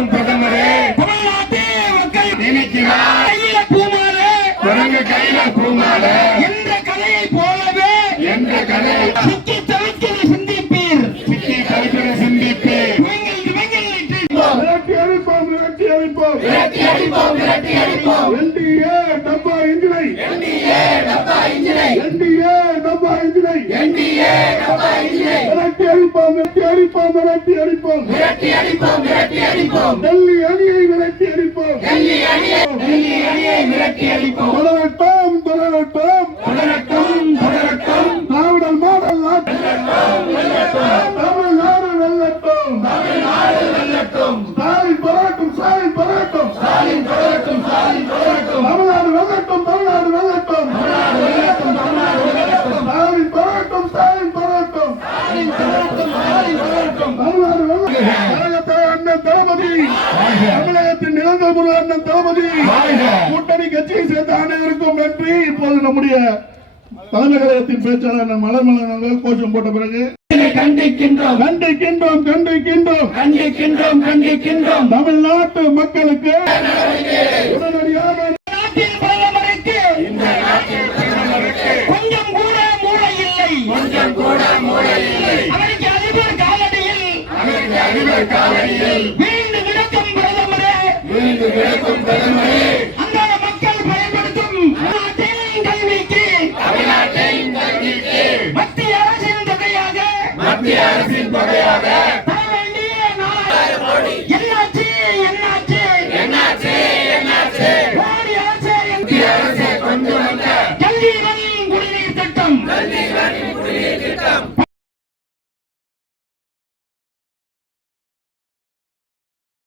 வணக்கம் பிரதமரே. தமிழ்நாட்டு மக்கள் நினைக்கிறார் கையில பூமாலை, குரங்கு கையில பூமாலை என்ற கதையை போலவே என்ற கதை சிக்கி தவிக்கிறது சிந்திப்பீர். சிக்கி தவிக்கிற சிந்திப்பீர். விரட்டி அடிப்போம் விரட்டி அடிப்போம் விரட்டி அடிப்போம் விரட்டி அடிப்போம். என்டிஏ டப்பா இன்ஜினை என்டிஏ டப்பா இன்ஜினை என்டிஏ டப்பா இன்ஜினை என்டிஏ டப்பா இன்ஜினை விரட்டி அடிப்போம் விரட்டி அடிப்போம் விரட்டி அடிப்போம் விரட்டி அடிப்போம் விரட்டி அடிப்போம். டெல்லி அணியை விரட்டி அடிப்போம் டெல்லி அணியை விரட்டி அடிப்போம். தொடரட்டும் தொடரட்டும் தொடரட்டும் தொடரட்டும். திராவிடர் மாடல் நாட்டு தமிழ்நாடு வெல்லட்டும் தமிழ்நாடு வெல்லட்டும். ஸ்டாலின் பராட்டும் ஸ்டாலின் பராட்டும் ஸ்டாலின் தொடரட்டும் ஸ்டாலின் தொடரட்டும். தமிழ்நாடு வெல்லட்டும் தமிழ்நாடு வெல்லட்டும் தமிழ்நாடு வெல்லட்டும் தமிழ்நாடு வெல்லட்டும். ஸ்டாலின் பராட்டும் ஸ்டாலின் பராட்டும் ஸ்டாலின் தொடரட்டும் ஸ்டாலின் தொடரட்டும். தமிழ்நாடு வெல்லட்டும். தமிழகத்தை அண்ணன் தளபதி தமிழகத்தின் நிரந்தர முதல்வர் அண்ணன் தளபதி கூட்டணி கட்சியை சேர்ந்த அனைவருக்கும் நன்றி. இப்போது நம்முடைய தலைமை கழகத்தின் பேச்சாளர் மலர்மலர்கள் கோஷம் போட்ட பிறகு கண்டிக்கின்றோம் கண்டிக்கின்றோம் கண்டிக்கின்றோம் கண்டிக்கின்றோம் கண்டிக்கின்றோம். தமிழ்நாட்டு மக்களுக்கு உடனடியாக நாட்டின் பிரதமருக்கு இந்த நாட்டின் பிரதமருக்கு கொஞ்சம் கூட மூளை இல்லை. கொஞ்சம் கூட மூளை இல்லை. அமெரிக்க அதிபர் காலடியில் அமெரிக்க அதிபர் காலடியில் வீழ்ந்து கிடக்கும் பிரதமரே, வீழ்ந்து கிடக்கும் பிரதமரே, அந்த மக்கள் பயன்படுத்தும் நாட்டின் கல்விக்கு தமிழ்நாட்டின் கல்விக்கு மத்திய அரசின் தொகையாக மத்திய அரசின் தொகையாக தர வேண்டிய 4000 கோடி என்னாச்சு என்னாச்சு என்னாச்சு என்னாச்சு. மோடி அரசே மத்திய அரசு கொண்டு வந்த ஜல்ஜீவன் குடிநீர் திட்டம் குடிநீர் திட்டம்